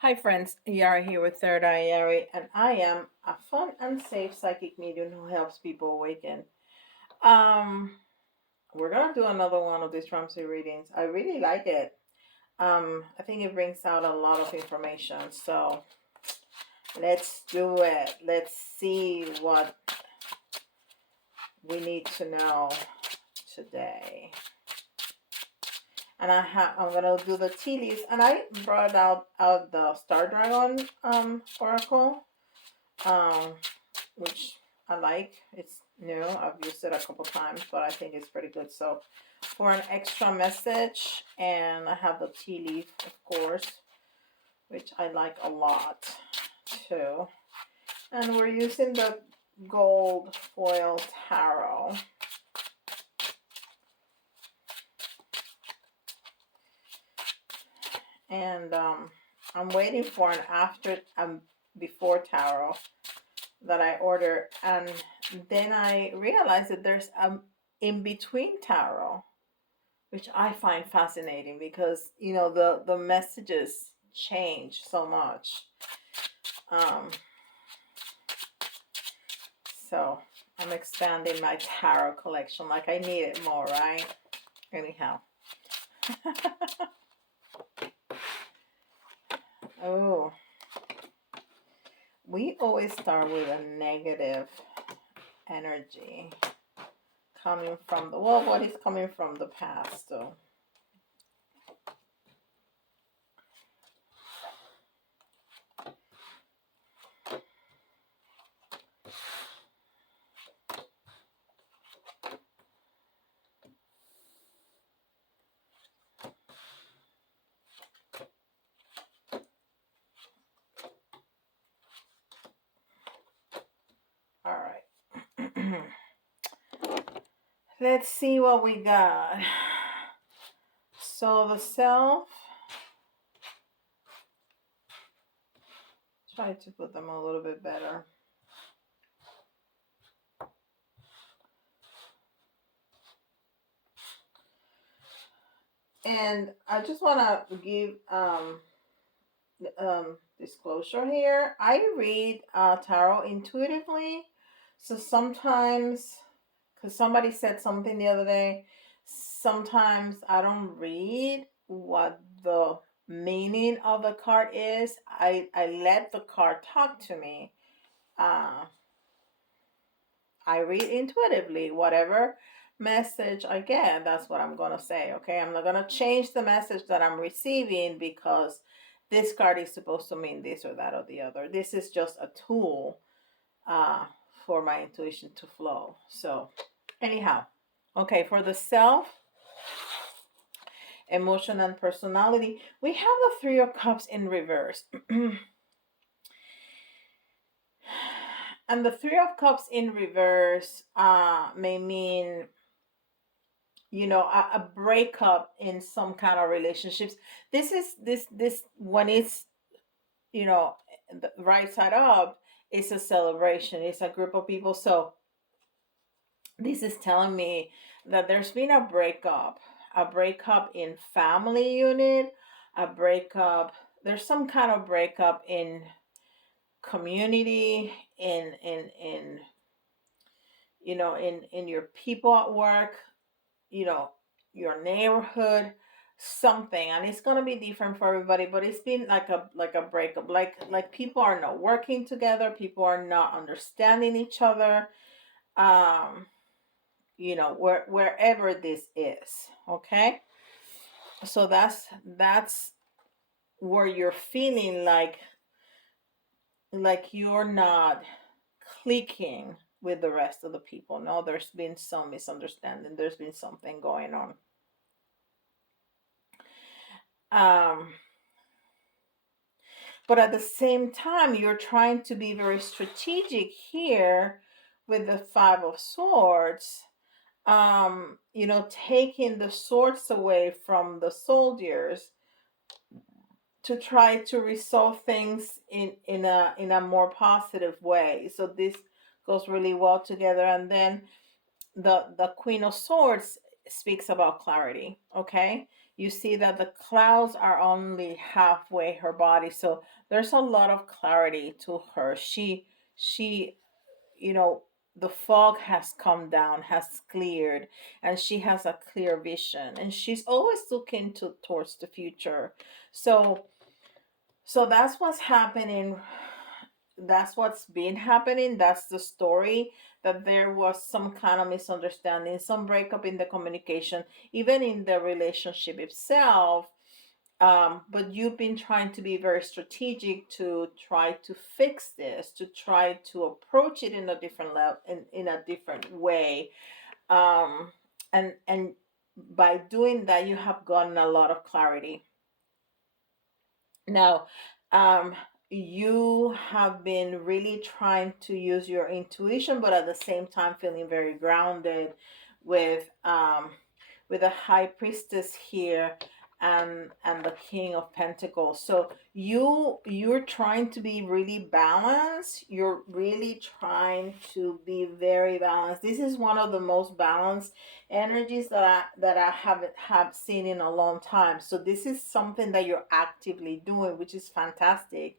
Hi friends, Yara here with Third Eye Yari, and I am a fun and safe psychic medium who helps people awaken. Um, we're gonna do another one of these Ramsey readings. I really like it. I think it brings out a lot of information. So let's do it. Let's see what we need to know today. And I'm gonna do the tea leaves, and I brought out the Star Dragon oracle. Um, which I like. It's new. I've used it a couple times, but I think it's pretty good. So for an extra message, and I have the tea leaf, of course, which I like a lot too. And we're using the gold foil tarot. And I'm waiting for an after before tarot that I order, and then I realized that there's in between tarot, which I find fascinating because the messages change so much. Um, so I'm expanding my tarot collection, like I need it more, right? Anyhow. Oh, we always start with a negative energy coming from what is coming from the past, though. All right. Let's see what we got. So the self, try to put them a little bit better. And I just want to give disclosure here. I read tarot intuitively. So sometimes, because somebody said something the other day, sometimes I don't read what the meaning of the card is. I let the card talk to me. Uh, I read intuitively. Whatever message I get, that's what I'm going to say. Okay. I'm not going to change the message that I'm receiving because this card is supposed to mean this or that or the other. This is just a tool uh, for my intuition to flow. So, anyhow, okay, for the self, emotion, and personality, we have the Three of Cups in reverse. And the Three of Cups in reverse may mean a breakup in some kind of relationships. This when it's the right side up, it's a celebration, it's a group of people. So this is telling me that there's been a breakup in family unit, a breakup, there's some kind of breakup in community, in in your people at work, you know, your neighborhood, something. And it's gonna be different for everybody, but it's been like a breakup. Like people are not working together, people are not understanding each other. Um, wherever this is, okay? So that's where you're feeling like you're not clicking with the rest of the people. No, there's been some misunderstanding, there's been something going on. um but at the same time, you're trying to be very strategic here with the Five of Swords. Taking the swords away from the soldiers to try to resolve things in a more positive way. So this goes really well together. And then the Queen of Swords speaks about clarity. Okay, you see that the clouds are only halfway her body. So there's a lot of clarity to her. She you know, the fog has come down, has cleared, and she has a clear vision, and she's always looking towards the future. So that's what's happening. That's what's been happening. That's the story, that there was some kind of misunderstanding, some breakup in the communication, even in the relationship itself. But you've been trying to be very strategic to try to fix this, to try to approach it in a different level, in a different way. Um, and by doing that, you have gotten a lot of clarity. Now, um, you have been really trying to use your intuition, but at the same time feeling very grounded with a high priestess here, and the king of pentacles. So you're trying to be really balanced. You're really trying to be very balanced. This is one of the most balanced energies that I haven't have seen in a long time. So this is something that you're actively doing, which is fantastic,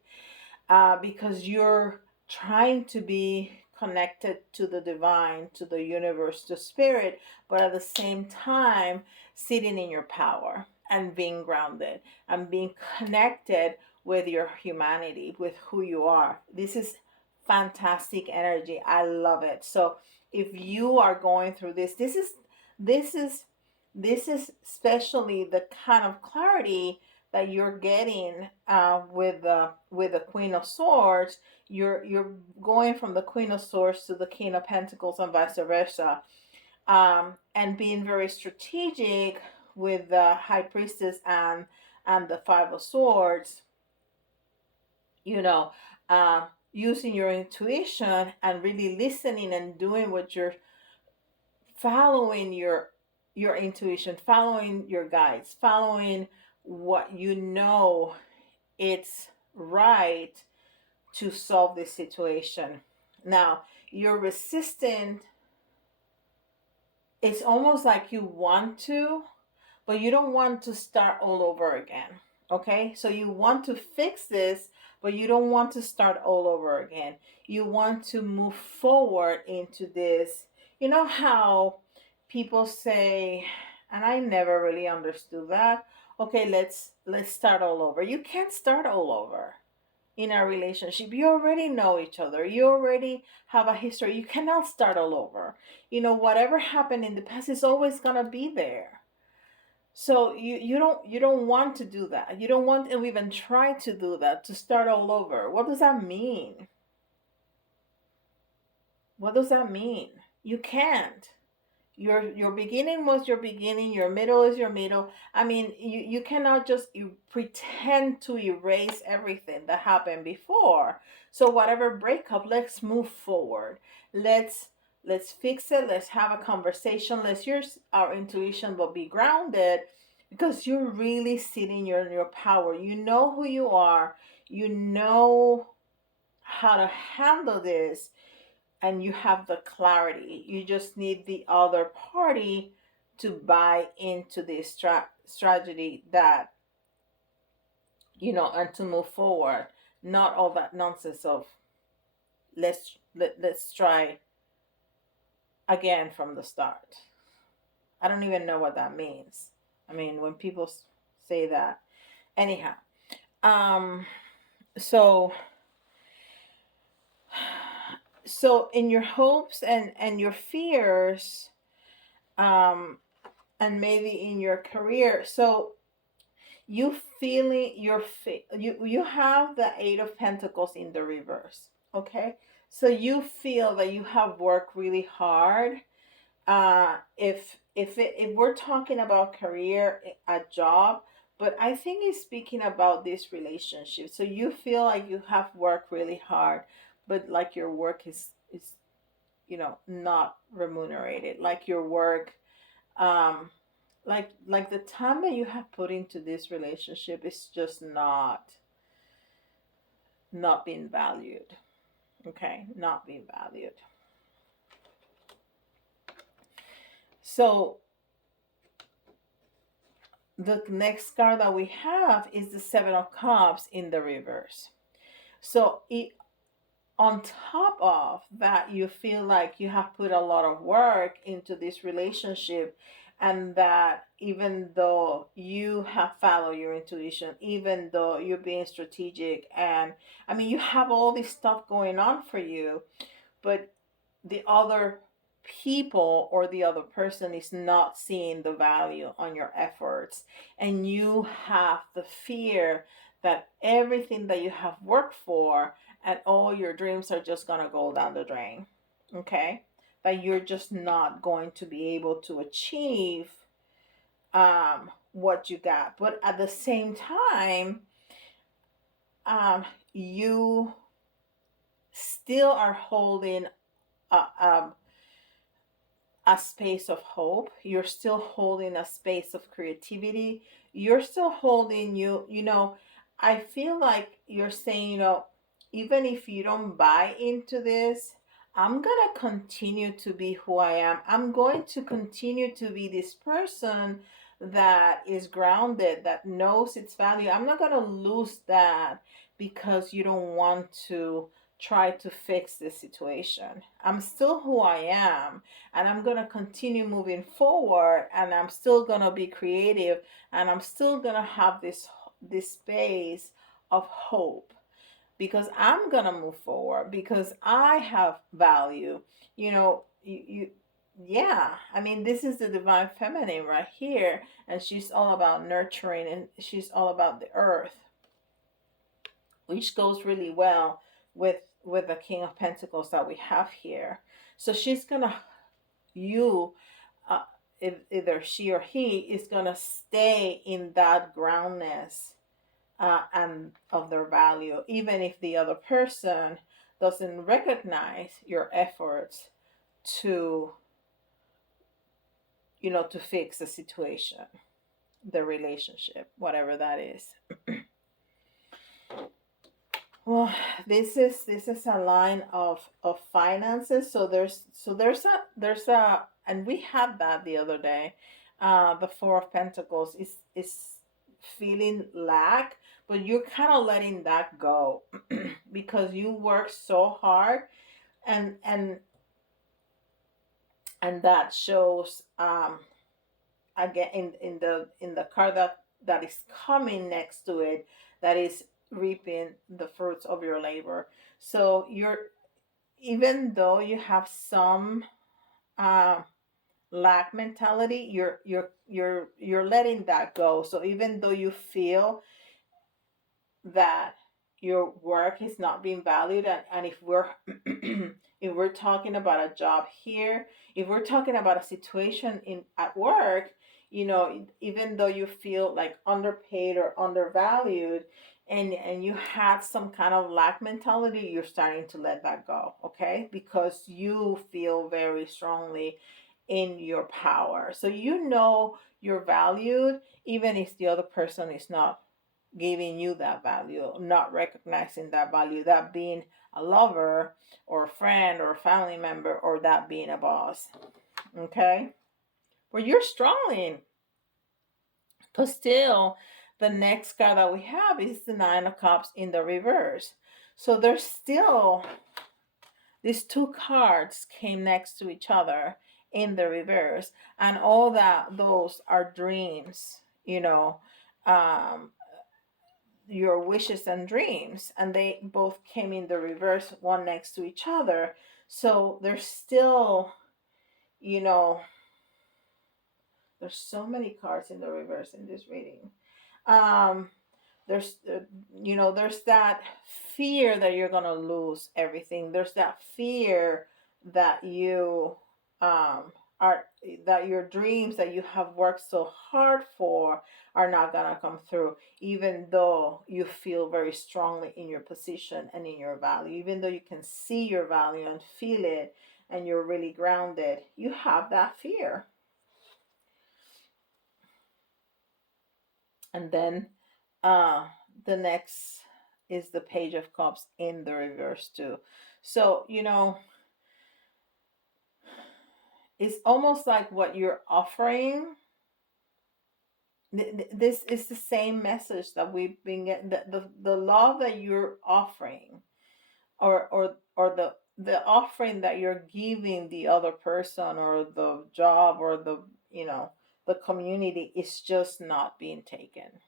because you're trying to be connected to the divine, to the universe, to spirit, but at the same time, sitting in your power and being grounded and being connected with your humanity, with who you are. This is fantastic energy. I love it. So if you are going through this is this is especially the kind of clarity that you're getting, with the Queen of Swords. You're going from the Queen of Swords to the King of Pentacles and vice versa, and being very strategic with the High Priestess and the Five of Swords. You know, using your intuition and really listening and doing what you're following your intuition, following your guides, following what you know it's right to solve this situation. Now, you're resistant. It's almost like you want to, but you don't want to start all over again. Okay? So you want to fix this, but you don't want to start all over again. You want to move forward into this. You know how people say, and I never really understood that. Okay, let's start all over. You can't start all over in a relationship. You already know each other. You already have a history. You cannot start all over. Whatever happened in the past is always gonna be there. So you don't want to do that. You don't want to even try to do that, to start all over. What does that mean? What does that mean? You can't. Your beginning was your beginning, your middle is your middle. I mean, you cannot just pretend to erase everything that happened before. So whatever breakup, let's move forward. Let's fix it. Let's have a conversation. Let's use our intuition, but be grounded, because you're really sitting in your power. You know who you are. You know how to handle this, and you have the clarity. You just need the other party to buy into this strategy, that, and to move forward. Not all that nonsense of let's try again from the start. I don't even know what that means. I mean, when people say that. Anyhow, um, so in your hopes and your fears, um, and maybe in your career. So you feeling you have the Eight of Pentacles in the reverse. Okay, so you feel that you have worked really hard. If we're talking about career, a job, but I think it's speaking about this relationship. So you feel like you have worked really hard, but like your work is not remunerated. Like your work, um like the time that you have put into this relationship is just not being valued. Okay, not being valued. So the next card that we have is the Seven of Cups in the reverse. So on top of that, you feel like you have put a lot of work into this relationship, and that even though you have followed your intuition, even though you're being strategic, and I mean, you have all this stuff going on for you, but the other people or the other person is not seeing the value on your efforts, and you have the fear that everything that you have worked for and all your dreams are just going to go down the drain. Okay, that you're just not going to be able to achieve what you got, but at the same time, you still are holding a, a space of hope. You're still holding a space of creativity. You're still holding I feel like you're saying, even if you don't buy into this, I'm going to continue to be who I am. I'm going to continue to be this person that is grounded, that knows its value. I'm not going to lose that because you don't want to try to fix the situation. I'm still who I am, and I'm going to continue moving forward, and I'm still going to be creative, and I'm still going to have this space of hope because I'm going to move forward because I have value. Yeah, I mean, this is the divine feminine right here, and she's all about nurturing, and she's all about the earth, which goes really well with the King of Pentacles that we have here. So she's gonna you uh, if either she or he is gonna stay in that groundness, and of their value, even if the other person doesn't recognize your efforts to to fix the situation, the relationship, whatever that is. Well, this is a line of finances. So there's a and we had that the other day. The Four of Pentacles is feeling lack, but you're kind of letting that go because you work so hard, and that shows again in the card that is coming next to it, that is reaping the fruits of your labor. So you're even though you have some uh, lack mentality, you're letting that go. So even though you feel that your work is not being valued, and if we're if we're talking about a job here, if we're talking about a situation in at work, even though you feel like underpaid or undervalued, and you had some kind of lack mentality, you're starting to let that go. Okay, because you feel very strongly in your power, so you're valued, even if the other person is not giving you that value, not recognizing that value, that being a lover or a friend or a family member, or that being a boss. Okay? Well, you're strong. But still, the next card that we have is the Nine of Cups in the reverse. So there's still these two cards came next to each other in the reverse, and all that those are dreams, um, your wishes and dreams, and they both came in the reverse, one next to each other. So there's still, you know there's so many cards in the reverse in this reading. um there's there's that fear that you're gonna lose everything. There's that fear that you um are that your dreams that you have worked so hard for are not gonna come through, even though you feel very strongly in your position and in your value, even though you can see your value and feel it, and you're really grounded, you have that fear. And then uh the next is the Page of Cups in the reverse too. So it's almost like what you're offering This is the same message that we've been getting. The love that you're offering, or the offering that you're giving the other person, or the job, or you know the community, is just not being taken.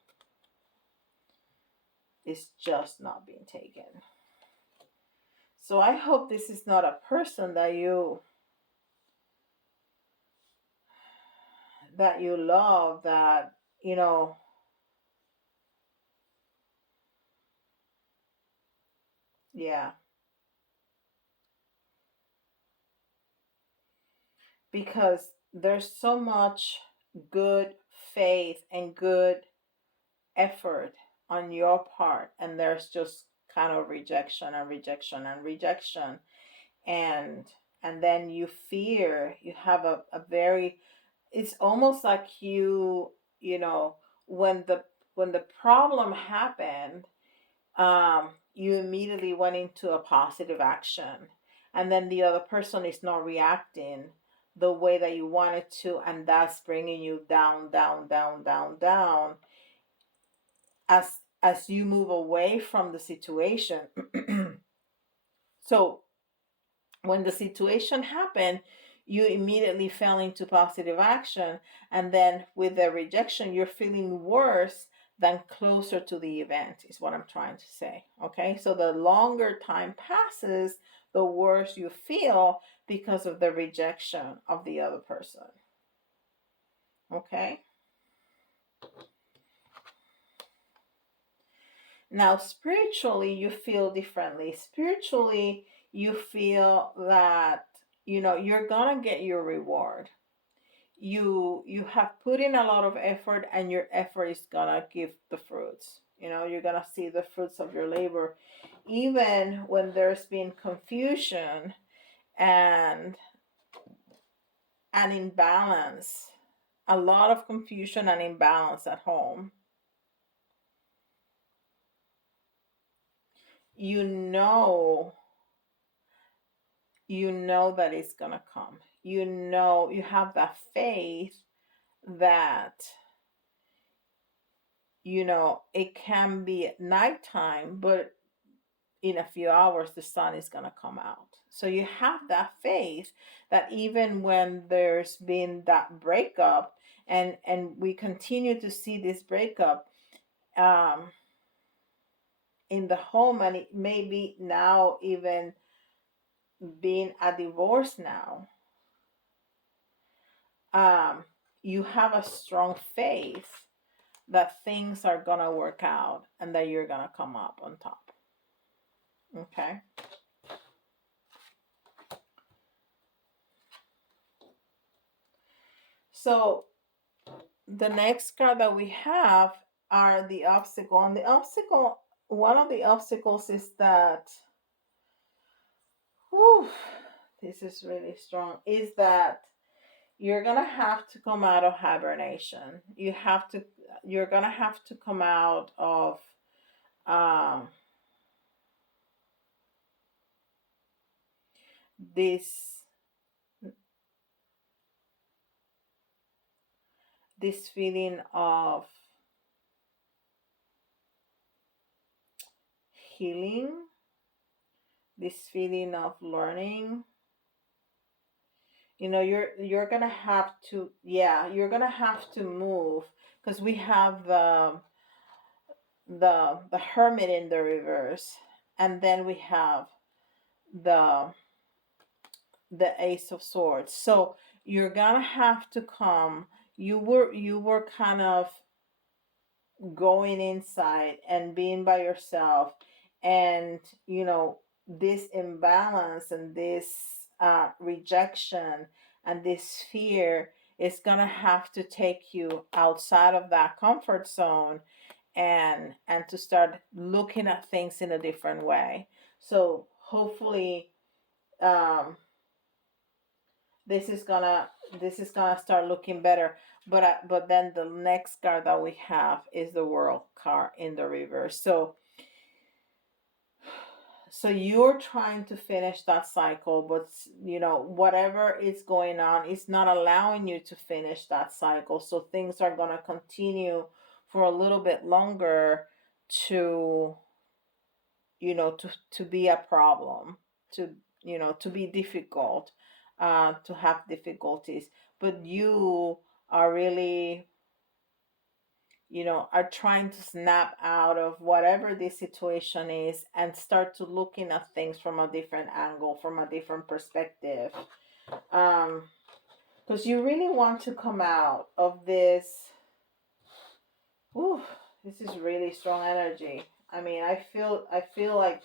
It's just not being taken. So I hope this is not a person that you love, that you know yeah, because there's so much good faith and good effort on your part, and there's just kind of rejection and rejection and rejection, and then you have a very, it's almost like you know when the problem happened, you immediately went into a positive action, and then the other person is not reacting the way that you wanted to, and that's bringing you down, down, down, down, down, as you move away from the situation. So when the situation happened, you immediately fell into positive action, and then with the rejection, you're feeling worse than closer to the event, is what I'm trying to say. Okay, so the longer time passes, the worse you feel because of the rejection of the other person. Okay, now spiritually, you feel differently. Spiritually, you feel that you're gonna get your reward. You have put in a lot of effort, and your effort is gonna give the fruits. You're gonna see the fruits of your labor, even when there's been confusion and an imbalance, a lot of confusion and imbalance at home. you know you know that it's gonna come. You have that faith that it can be at nighttime, but in a few hours the sun is going to come out. So you have that faith that even when there's been that breakup, and we continue to see this breakup um, in the home, and it may be now even being a divorce now, um, you have a strong faith that things are going to work out, and that you're going to come up on top. Okay. So the next card that we have are the obstacle. And the obstacle, one of the obstacles is that, whew, this is really strong, is that you're gonna have to come out of hibernation. You're gonna have to come out of um, this this feeling of healing, this feeling of learning. You're gonna have to, yeah, you're gonna have to move, because we have the hermit in the reverse, and then we have the ace of swords. So you're gonna have to come. You were kind of going inside and being by yourself, and this imbalance, and this rejection, and this fear is gonna have to take you outside of that comfort zone, and to start looking at things in a different way. So hopefully, um, this is gonna start looking better. But then the next card that we have is the world card in the reverse. So you're trying to finish that cycle, but whatever is going on is not allowing you to finish that cycle. So things are going to continue for a little bit longer to, to be a problem, to, to be difficult, to have difficulties. But you are really, are trying to snap out of whatever this situation is and start to looking at things from a different angle, from a different perspective. Um, because you really want to come out of this. Whew, this is really strong energy. I mean, I feel like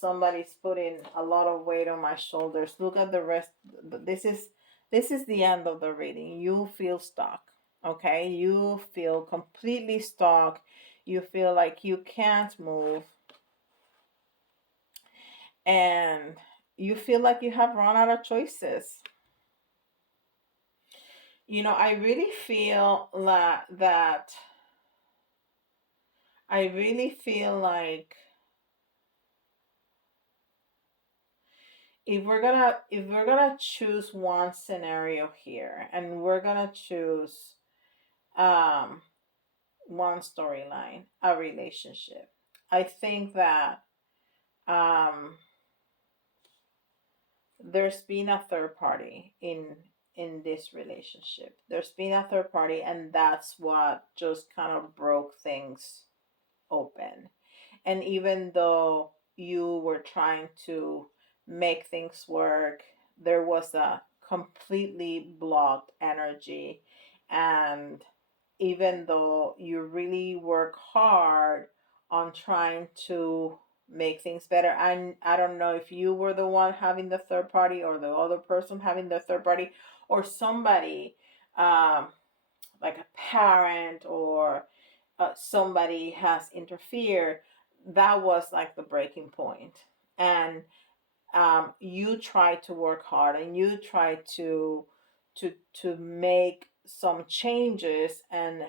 somebody's putting a lot of weight on my shoulders. Look at the rest. This is the end of the reading. You feel stuck. Okay? You feel completely stuck. You feel like you can't move, and you feel like you have run out of choices. I really feel that I really feel like if we're gonna choose one scenario here, and we're gonna choose um one storyline, a relationship, I think that um there's been a third party in this relationship. There's been a third party, and that's what just kind of broke things open. And even though you were trying to make things work, there was a completely blocked energy. And even though you really work hard on trying to make things better, I don't know if you were the one having the third party, or the other person having the third party, or somebody, um, like a parent, or somebody has interfered. That was like the breaking point. And you try to work hard, and you try to make some changes and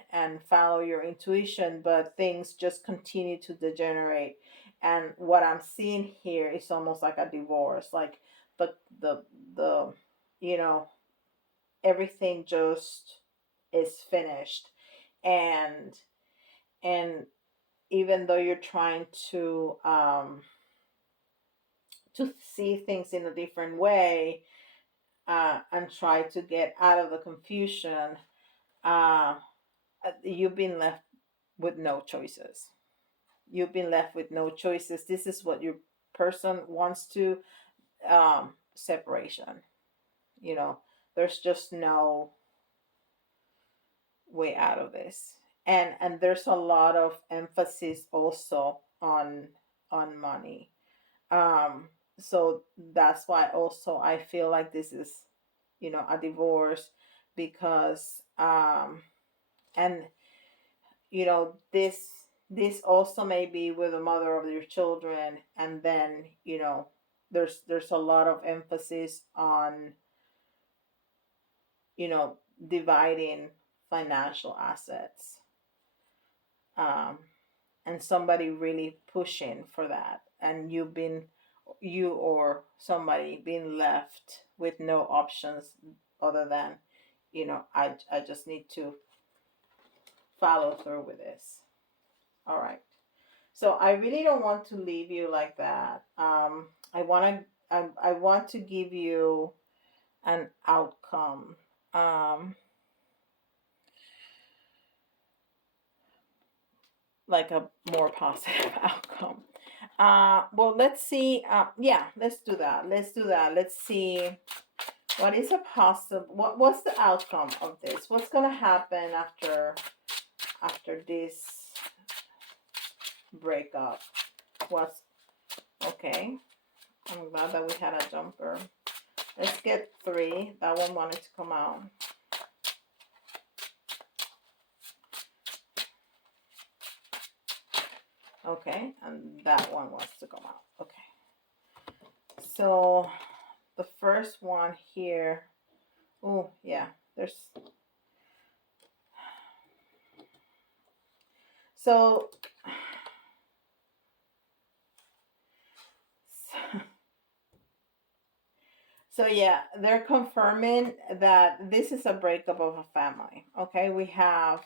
follow your intuition, but things just continue to degenerate. And what I'm seeing here is almost like a divorce, like the the the you know everything just is finished. And and even though you're trying to see things in a different way, and try to get out of the confusion, uh, you've been left with no choices. You've been left with no choices. This is what your person wants to, separation. You know, there's just no way out of this. And there's a lot of emphasis also on money. Um, so that's why also I feel like this is, a divorce, because and this also may be with the mother of your children. And then there's a lot of emphasis on, you know dividing financial assets, um and somebody really pushing for that, and you or somebody being left with no options other than, I just need to follow through with this. All right. So I really don't want to leave you like that. I want to give you an outcome. Um, like a more positive outcome. Well, let's see. Yeah, let's do that. Let's do that. Let's see what is a possible. What's the outcome of this? What's gonna happen after this breakup? What's okay? I'm glad that we had a jumper. Let's get three. That one wanted to come out. Okay, and that one wants to come out. Okay. So the first one here. Oh, yeah. There's so So yeah, they're confirming that this is a breakup of a family. Okay, we have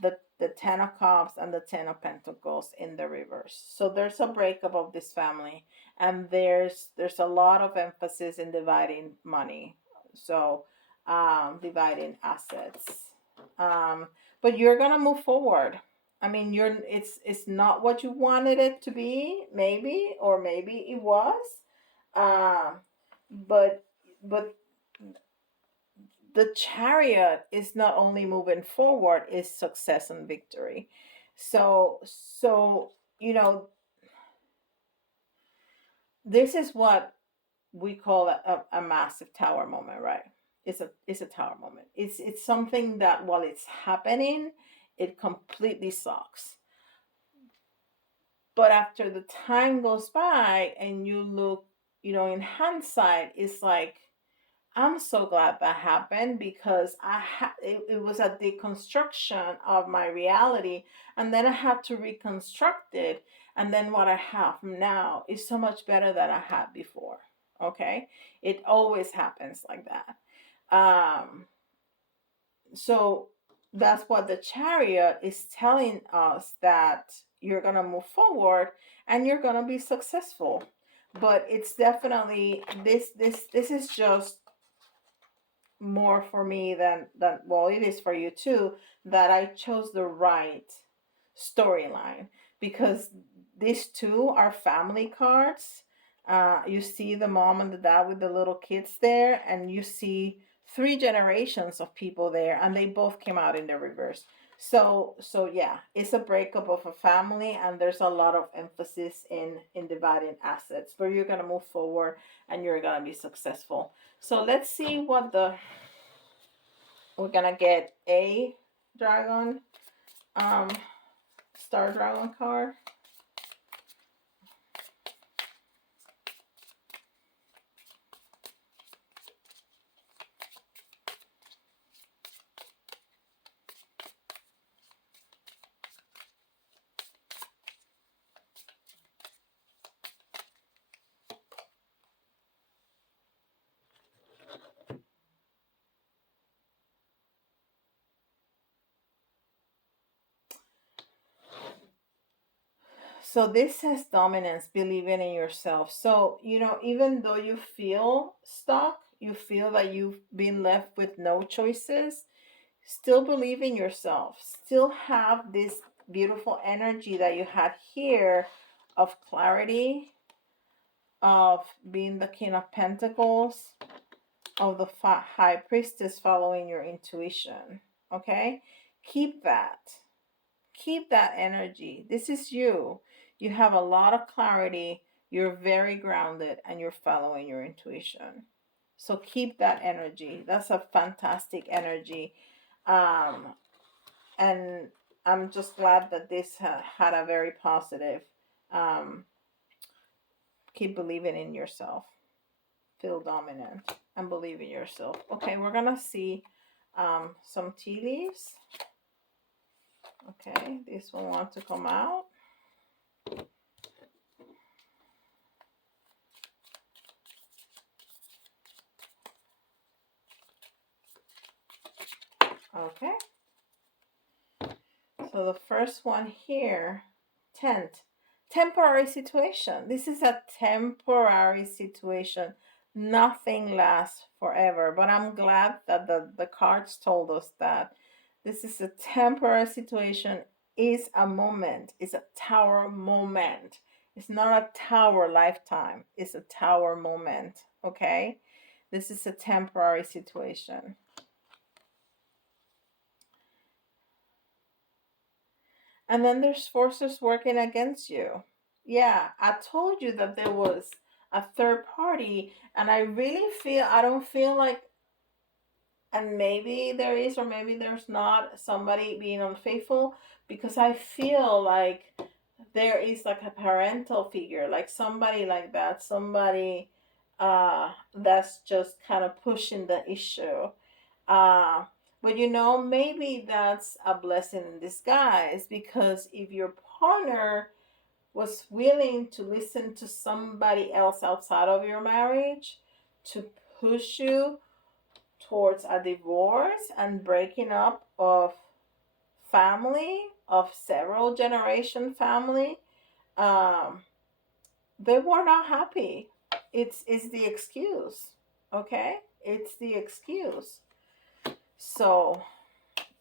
the Ten of Cups and the Ten of Pentacles in the reverse. So there's a breakup of this family, and there's a lot of emphasis in dividing money. So dividing assets. Um, but you're gonna move forward. I mean, it's not what you wanted it to be, maybe, or maybe it was. Um, but but the chariot is not only moving forward, is success and victory. So you know, this is what we call a massive tower moment, right? It's a tower moment. It's something that while it's happening, it completely sucks. But after the time goes by and you look, in hindsight, it's like, I'm so glad that happened, because it was a deconstruction of my reality, and then I had to reconstruct it, and then what I have now is so much better than I had before. Okay, it always happens like that. So that's what the chariot is telling us, that you're gonna move forward and you're gonna be successful. But it's definitely this is just more for me than well, it is for you too, that I chose the right storyline, because these two are family cards. You see the mom and the dad with the little kids there, and you see three generations of people there, and they both came out in the reverse. So yeah, it's a breakup of a family, and there's a lot of emphasis in dividing assets, but you're gonna move forward and you're gonna be successful. So let's see what the we're gonna get a dragon, um, star dragon card. So this says dominance, believing in yourself. So, even though you feel stuck, you feel that you've been left with no choices, still believe in yourself. Still have this beautiful energy that you had here, of clarity, of being the King of Pentacles, of the High Priestess, following your intuition. Okay? Keep that. Keep that energy. This is you. You have a lot of clarity. You're very grounded, and you're following your intuition. So keep that energy. That's a fantastic energy. Um, and I'm just glad that this had a very positive. Um, Keep believing in yourself. Feel dominant and believe in yourself. Okay, we're gonna see some tea leaves. Okay, this one wants to come out. Okay, so the first one here, tent, temporary situation. This is a temporary situation. Nothing lasts forever, but I'm glad that the cards told us that this is a temporary situation, is a moment, it's a tower moment. It's not a tower lifetime, it's a tower moment, okay? This is a temporary situation. And then there's forces working against you. Yeah, I told you that there was a third party, and I really feel, I don't feel like, and maybe there is, or maybe there's not, somebody being unfaithful, because I feel like there is like a parental figure, like somebody like that, somebody that's just kind of pushing the issue. Uh, but maybe that's a blessing in disguise, because if your partner was willing to listen to somebody else outside of your marriage, to push you towards a divorce and breaking up of family, of several generation family. um they were not happy. It's the excuse. Okay, it's the excuse. So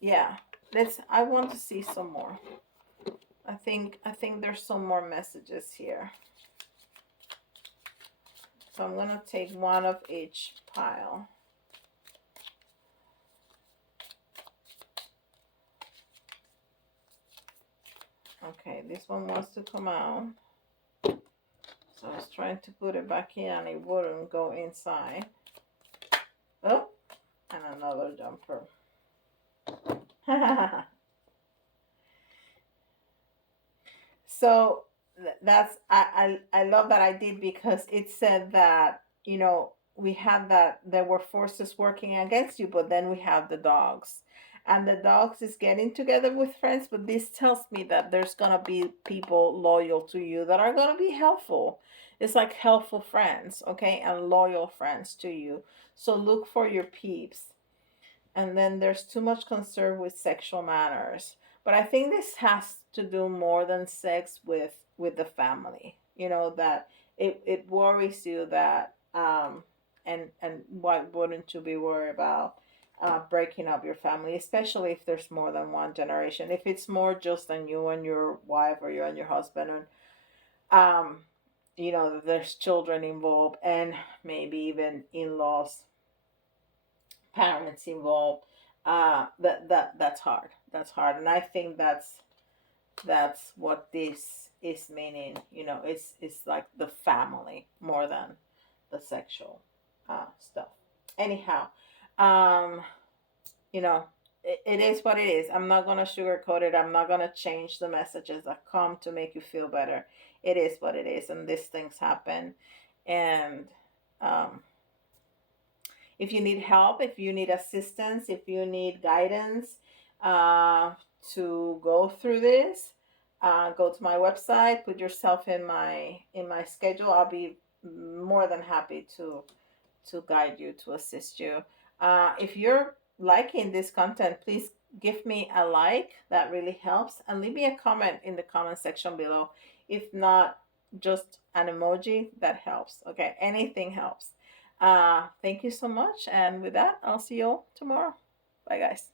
yeah, let's, I want to see some more. I think there's some more messages here. So I'm gonna take one of each pile. Okay, this one wants to come out. So I was trying to put it back in and it wouldn't go inside. Oh, and another jumper. So that's, I love that I did, because it said that, we had that there were forces working against you, but then we have the dogs. And the dogs is getting together with friends, but this tells me that there's gonna be people loyal to you that are gonna be helpful. It's like helpful friends, okay, and loyal friends to you. So look for your peeps. And then there's too much concern with sexual matters, but I think this has to do more than sex with the family, that it worries you that, and why wouldn't you be worried about breaking up your family, especially if there's more than one generation. If it's more just than you and your wife, or you and your husband, and um there's children involved, and maybe even in-laws, parents involved, that's hard. That's hard. And I think that's what this is meaning. It's like the family more than the sexual stuff. Anyhow, um you know it is what it is. I'm not gonna sugarcoat it. I'm not gonna change the messages that come to make you feel better. It is what it is, and these things happen. And um if you need help, if you need assistance, if you need guidance uh, to go through this, go to my website, put yourself in my schedule. I'll be more than happy to guide you, to assist you. If you're liking this content, please give me a like. That really helps. And leave me a comment in the comment section below. If not, just an emoji, that helps. Okay, anything helps. Thank you so much. And with that, I'll see you all tomorrow. Bye, guys.